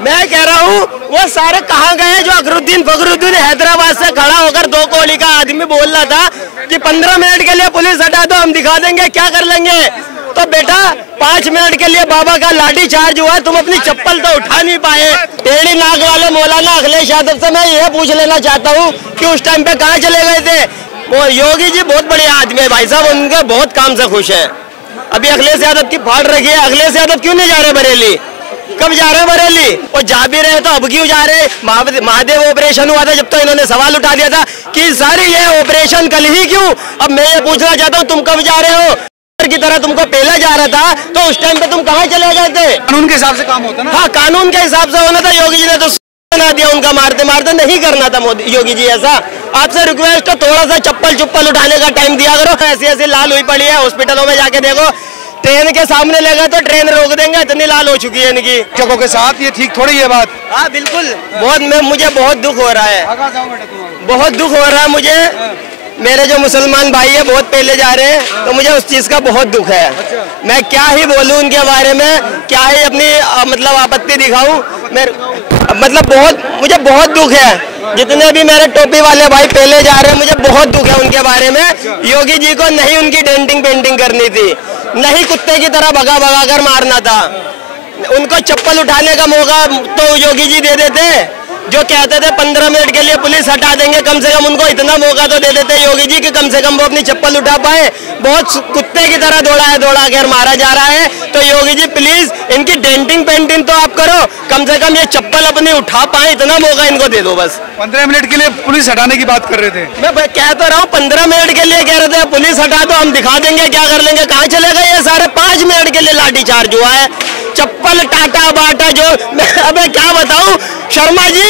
मैं कह रहा हूँ वो सारे कहाँ गए जो अकरुद्दीन फकरुद्दीन हैदराबाद से खड़ा होकर 2 कोड़ी का आदमी बोल रहा था कि 15 मिनट के लिए पुलिस हटा दो, हम दिखा देंगे क्या कर लेंगे। तो बेटा 5 मिनट के लिए बाबा का लाठी चार्ज हुआ, तुम अपनी चप्पल तो उठा नहीं पाए। टेढ़ी नाक वाले मौलाना अखिलेश यादव से मैं यह पूछ लेना चाहता हूँ कि उस टाइम पे कहाँ चले गए थे। वो योगी जी बहुत बढ़िया आदमी है भाई साहब, उनके बहुत काम से खुश है। अभी अखिलेश यादव की फाड़ रखी है, अखिलेश यादव क्यों नहीं जा रहे बरेली? कब जा रहे बरेली? और जा भी रहे तो अब क्यों जा रहे? महादेव ऑपरेशन हुआ था जब तो इन्होंने सवाल उठा दिया था कि सर ये ऑपरेशन कल ही क्यों। अब मैं ये पूछना चाहता हूँ तुम कब जा रहे हो? की तरह तुमको पहले जा रहा था तो उस टाइम पे तुम कहाँ चले गए थे? कानून के हिसाब से काम होता ना। हाँ, कानून के हिसाब से होना था। योगी जी ने तो बना दिया उनका, मारते मारते नहीं करना था मोदी योगी जी ऐसा। आपसे रिक्वेस्ट है थोड़ा सा चप्पल उठाने का टाइम दिया करो। ऐसी ऐसी लाल हुई पड़ी है, हॉस्पिटलों में जाके देखो, ट्रेन के सामने ले गए तो ट्रेन रोक देंगे, इतनी लाल हो चुकी है इनकी। शिक्षकों के साथ ये ठीक थोड़ी है बात। हाँ बिल्कुल, मुझे बहुत दुख हो रहा है, बहुत दुख हो रहा है मुझे। मेरे जो मुसलमान भाई है बहुत पहले जा रहे हैं तो मुझे उस चीज का बहुत दुख है। मैं क्या ही बोलूं उनके बारे में, क्या ही अपनी मतलब आपत्ति दिखाऊं। मुझे बहुत दुख है। जितने भी मेरे टोपी वाले भाई पहले जा रहे हैं मुझे बहुत दुख है उनके बारे में। योगी जी को नहीं उनकी डेंटिंग पेंटिंग करनी थी, नहीं कुत्ते की तरह भगा भगा कर मारना था। उनको चप्पल उठाने का मौका तो योगी जी दे देते, जो कहते थे 15 मिनट के लिए पुलिस हटा देंगे, कम से कम उनको इतना मौका तो दे देते योगी जी कि कम से कम वो अपनी चप्पल उठा पाए। बहुत कुत्ते की तरह दौड़ा कर मारा जा रहा है। तो योगी जी प्लीज इनकी डेंटिंग पेंटिंग तो आप करो, कम से कम ये चप्पल अपनी उठा पाए, इतना मौका इनको दे दो बस। 15 मिनट के लिए पुलिस हटाने की बात कर रहे थे। मैं कह तो रहा हूँ 15 मिनट के लिए कह रहे थे पुलिस हटा दो, हम दिखा देंगे क्या कर लेंगे। कहाँ चले गए ये सारे? 5 मिनट के लिए लाठी चार्ज हुआ है, चप्पल टाटा बाटा जो अबे क्या बताऊं शर्मा जी,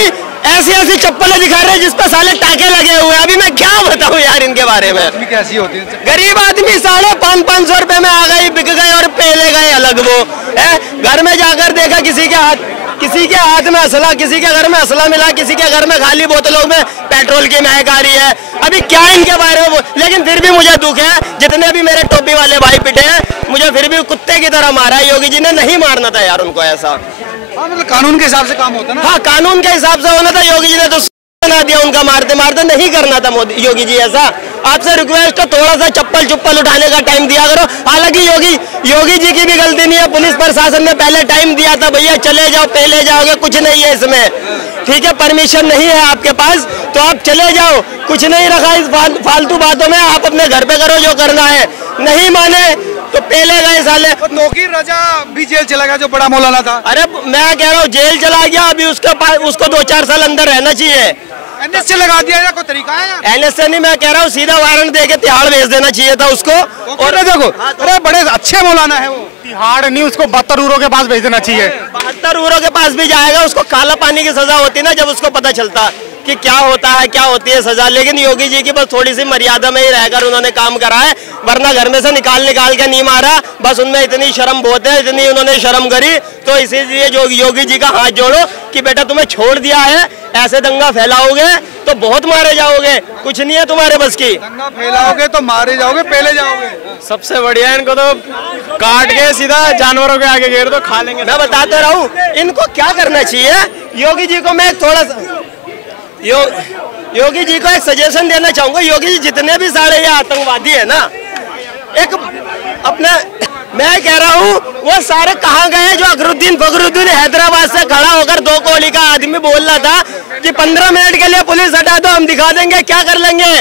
ऐसी ऐसी चप्पलें दिखा रहे हैं जिस पर साले टाके लगे हुए हैं। अभी मैं क्या बताऊं यार इनके बारे में। कैसी होती है? गरीब आदमी 550 रुपए में आ गई, बिक गए और पहले गए अलग। वो है घर में जाकर देखा किसी के हाथ में असला, किसी के घर में असला मिला, किसी के घर में खाली बोतलों में पेट्रोल की महक आ रही है। अभी क्या इनके बारे में लेकिन फिर भी मुझे दुख है, जितने भी मेरे टोपी वाले भाई पिटे हैं मुझे फिर भी कुत्ते की तरह मारा है। योगी जी ने नहीं मारना था यार उनको ऐसा। हाँ, मतलब कानून के हिसाब से काम होता ना। हाँ, कानून के हिसाब से होना था। योगी जी ने तो बना दिया उनका, मारते मारते नहीं करना था मोदी योगी जी ऐसा। आपसे रिक्वेस्ट है थोड़ा सा चप्पल उठाने का टाइम दिया करो। हालांकि योगी जी की भी गलती नहीं है, पुलिस प्रशासन ने पहले टाइम दिया था, भैया चले जाओ, पहले जाओगे, कुछ नहीं है इसमें, ठीक है। परमिशन नहीं है आपके पास तो आप चले जाओ, कुछ नहीं रखा इस फालतू बातों में। आप अपने घर पे करो जो करना है, नहीं माने तो पहले गए साले। नौकीर रजा भी जेल चला गया जो बड़ा मौलाना था। अरे मैं कह रहा हूँ जेल चला गया, अभी उसको 2-4 साल अंदर रहना चाहिए। NS से लगा दिया या कोई तरीका है? NS से नहीं, मैं कह रहा हूँ सीधा वारंट दे के तिहाड़ भेज देना चाहिए था उसको। और देखो अरे बड़े अच्छे मौलाना है वो, तिहाड़ नहीं उसको 72 ऊरों के पास भेज देना चाहिए। 72 ऊरों के पास भी जाएगा, उसको काला पानी की सजा होती ना जब उसको पता चलता कि क्या होता है, क्या होती है सजा। लेकिन योगी जी की बस थोड़ी सी मर्यादा में ही रहकर उन्होंने काम करा है, वरना घर में से निकाल के नहीं मारा। बस उनमें इतनी शर्म बहुत है, इतनी उन्होंने शर्म करी। तो इसीलिए जो योगी जी का हाथ जोड़ो कि बेटा तुम्हें छोड़ दिया है, ऐसे दंगा फैलाओगे तो बहुत मारे जाओगे, कुछ नहीं है तुम्हारे बस की। दंगा फैलाओगे तो मारे जाओगे, पहले जाओगे। सबसे बढ़िया इनको तो काट के सीधा जानवरों के आगे घेर दो, खा लेंगे। मैं बताते रहूं इनको क्या करना चाहिए। योगी जी को मैं थोड़ा योगी जी को एक सजेशन देना चाहूंगा। योगी जी जितने भी सारे ये आतंकवादी है ना, एक अपना मैं कह रहा हूँ वो सारे कहाँ गए जो अकरुद्दीन फकरुद्दीन हैदराबाद से खड़ा होकर 2 कोड़ी का आदमी बोल रहा था कि 15 मिनट के लिए पुलिस हटा दो, हम दिखा देंगे क्या कर लेंगे।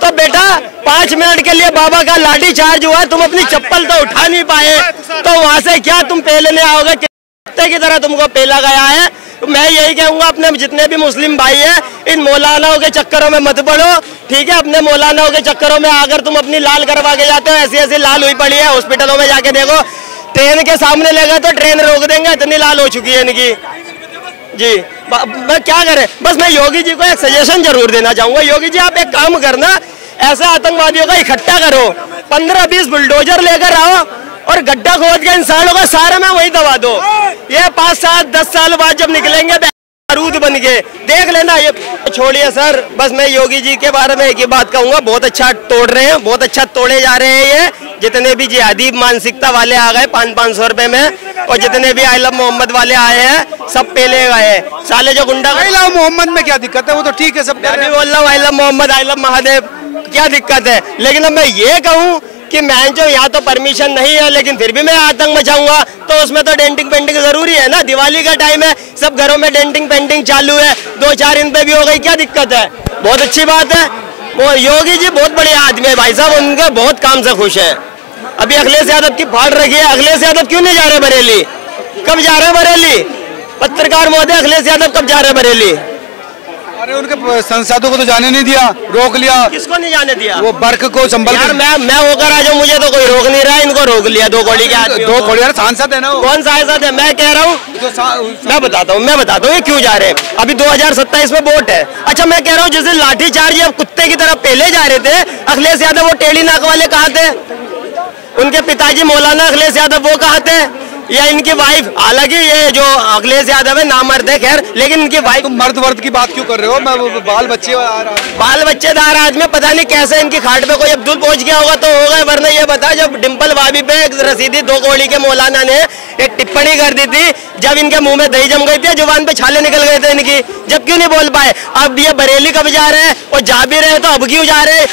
तो बेटा 5 मिनट के लिए बाबा का लाठी चार्ज हुआ, तुम अपनी चप्पल तो उठा नहीं पाए, तो वहां से क्या तुम पहले आओगे? कुत्ते की तरह तुमको पहला गया है। मैं यही कहूंगा अपने जितने भी मुस्लिम भाई हैं, इन मौलानाओं के चक्करों में मत पड़ो, ठीक है। अपने मौलानाओं के चक्करों में आकर तुम अपनी लाल करवा के जाते हो, ऐसी ऐसी लाल हुई पड़ी है, हॉस्पिटलों में जाके देखो, ट्रेन के सामने ले गए तो ट्रेन रोक देंगे, इतनी लाल हो चुकी है इनकी जी। मैं क्या करें, बस मैं योगी जी को एक सजेशन जरूर देना चाहूंगा। योगी जी आप एक काम करना, ऐसे आतंकवादियों का इकट्ठा करो, 15-20 बुलडोजर लेकर आओ और गड्ढा खोद के इंसानों का सारा में वही दबा दो। ये 5-7-10 साल बाद जब निकलेंगे बारूद बन गए। देख लेना, ये छोड़िए सर, बस मैं योगी जी के बारे में एक ही बात कहूंगा, बहुत अच्छा तोड़ रहे हैं, बहुत अच्छा तोड़े जा रहे हैं। ये जितने भी जिहादी मानसिकता वाले आ गए 500-500 रुपए में, और जितने भी आई लव मोहम्मद वाले आए हैं सब पेले गए। साले जो गुंडा आई लव मोहम्मद में क्या दिक्कत है, वो तो ठीक है, सब मैं भी बोल रहा हूँ I love Mohammed, I love Mahadev, क्या दिक्कत है। लेकिन अब मैं ये कहूँ कि मैं जो यहाँ तो परमिशन नहीं है, लेकिन फिर भी मैं आतंक मचाऊंगा, तो उसमें तो डेंटिंग पेंटिंग जरूरी है ना। दिवाली का टाइम है, सब घरों में डेंटिंग पेंटिंग चालू है, 2-4 इन पे भी हो गई, क्या दिक्कत है, बहुत अच्छी बात है। वो योगी जी बहुत बढ़िया आदमी है भाई साहब, उनके बहुत काम से खुश है। अभी अखिलेश यादव की फाड़ रखी है, अखिलेश यादव क्यों नहीं जा रहे बरेली, कब जा रहे बरेली? पत्रकार महोदय, अखिलेश यादव कब जा रहे बरेली? अरे उनके सांसदों को तो जाने नहीं दिया, रोक लिया। किसको नहीं जाने दिया? वो बर्क को संभल यार मैं होकर आ जाऊं, मुझे तो कोई रोक नहीं रहा है, इनको रोक लिया 2 कौड़ी के आदमी। 2 कौड़ी यार सांसद है ना वो। कौन सांसद है? मैं कह रहा हूँ, मैं बताता हूँ ये क्यों जा रहे हैं। अभी 2027 में वोट है। अच्छा मैं कह रहा हूँ, जिस लाठी चार्ज अब कुत्ते की तरह पहले जा रहे थे अखिलेश यादव, वो टेढ़ी नाक वाले कहाँ थे? उनके पिताजी मौलाना अखिलेश यादव वो कहाँ थे? या इनकी वाइफ, हालांकि ये जो अखिलेश यादव है नामर्द है खैर, लेकिन इनकी वाइफ। तुम मर्द वर्द की बात क्यों कर रहे हो? मैं बाल बच्चेदार आदमी, पता नहीं कैसे इनकी खाट पे कोई अब्दुल पहुंच गया होगा तो होगा, वरना ये बता जब डिम्पल भाभी पे रसीदी 2 कौड़ी के मौलाना ने एक टिप्पणी कर दी थी, जब इनके मुंह में दही जम गई थी, जुबान पे छाले निकल गए थे इनकी, जब क्यों नहीं बोल पाए? अब ये बरेली कब जा रहे हैं, और जा भी रहे तो अब क्यों जा रहे हैं?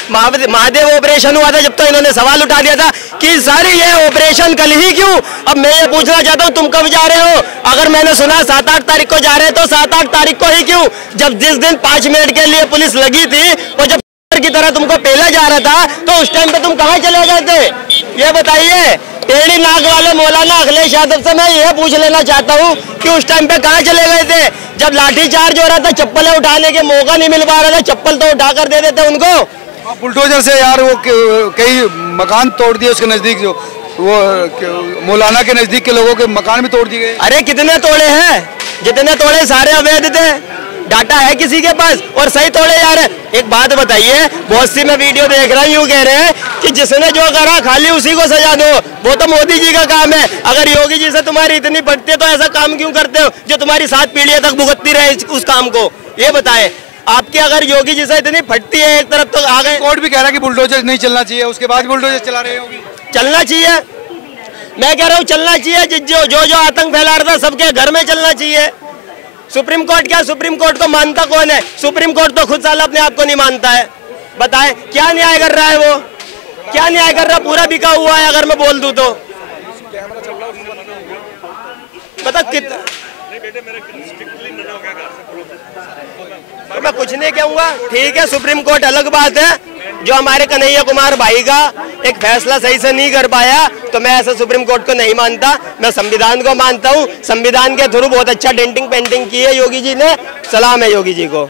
महादेव ऑपरेशन हुआ था जब, तो इन्होंने सवाल उठा दिया था कि सारी ये ऑपरेशन कल ही क्यों? अब मैं ये पूछना चाहता हूँ, तुम कब जा रहे हो? अगर मैंने सुना 7-8 तारीख को जा रहे हैं, तो 7-8 तारीख को ही क्यों? जब जिस दिन 5 मिनट के लिए पुलिस लगी थी, और जब की तरह तुमको पहला जा रहा था, तो उस टाइम पे तुम कहाँ चले गए थे? ये बताइए। टेढ़ी नाक वाले मौलाना अखिलेश यादव से मैं ये पूछ लेना चाहता हूँ कि उस टाइम पे कहाँ चले गए थे? जब लाठी चार्ज हो रहा था, चप्पलें उठाने के मौका नहीं मिल पा रहा था, चप्पल तो उठा कर दे देते उनको। बुलडोजर से यार वो कई मकान तोड़ दिए उसके नजदीक, जो वो मौलाना के नजदीक के लोगों के मकान भी तोड़ दिए गए। अरे कितने तोड़े हैं? जितने तोड़े सारे अवैध थे, डाटा है किसी के पास, और सही तोड़े जा रहे। एक बात बताइए, बहुत सी मैं वीडियो देख रहा हूँ, यूँ कह रहे हैं कि जिसने जो करा खाली उसी को सजा दो, वो तो मोदी जी का काम है। अगर योगी जी से तुम्हारी इतनी पड़ती है तो ऐसा काम क्यों करते हो जो तुम्हारी 7 पीढ़ियां तक भुगतती रहे उस काम को? ये बताएं, आपकी अगर योगी जी से इतनी फटती है, एक तरफ तो आ गए, कोर्ट भी कह रहा है कि बुलडोजर नहीं चलना चाहिए, उसके बाद बुलडोजर चला रहे होगी। चलना चाहिए, मैं कह रहा हूँ चलना चाहिए। जो आतंक फैला रहा था सबके घर में चलना चाहिए। सुप्रीम कोर्ट क्या, सुप्रीम कोर्ट को मानता कौन है? सुप्रीम कोर्ट तो खुद साला अपने आप को नहीं मानता है। बताएं क्या न्याय कर रहा है वो, क्या न्याय कर रहा है? पूरा बिका हुआ है अगर मैं बोल दूं तो। पता कितना तो मैं कुछ नहीं कहूँगा, ठीक है सुप्रीम कोर्ट अलग बात है। जो हमारे कन्हैया कुमार भाई का एक फैसला सही से नहीं कर पाया, तो मैं ऐसा सुप्रीम कोर्ट को नहीं मानता, मैं संविधान को मानता हूँ। संविधान के थ्रू बहुत अच्छा डेंटिंग पेंटिंग की है योगी जी ने, सलाम है योगी जी को।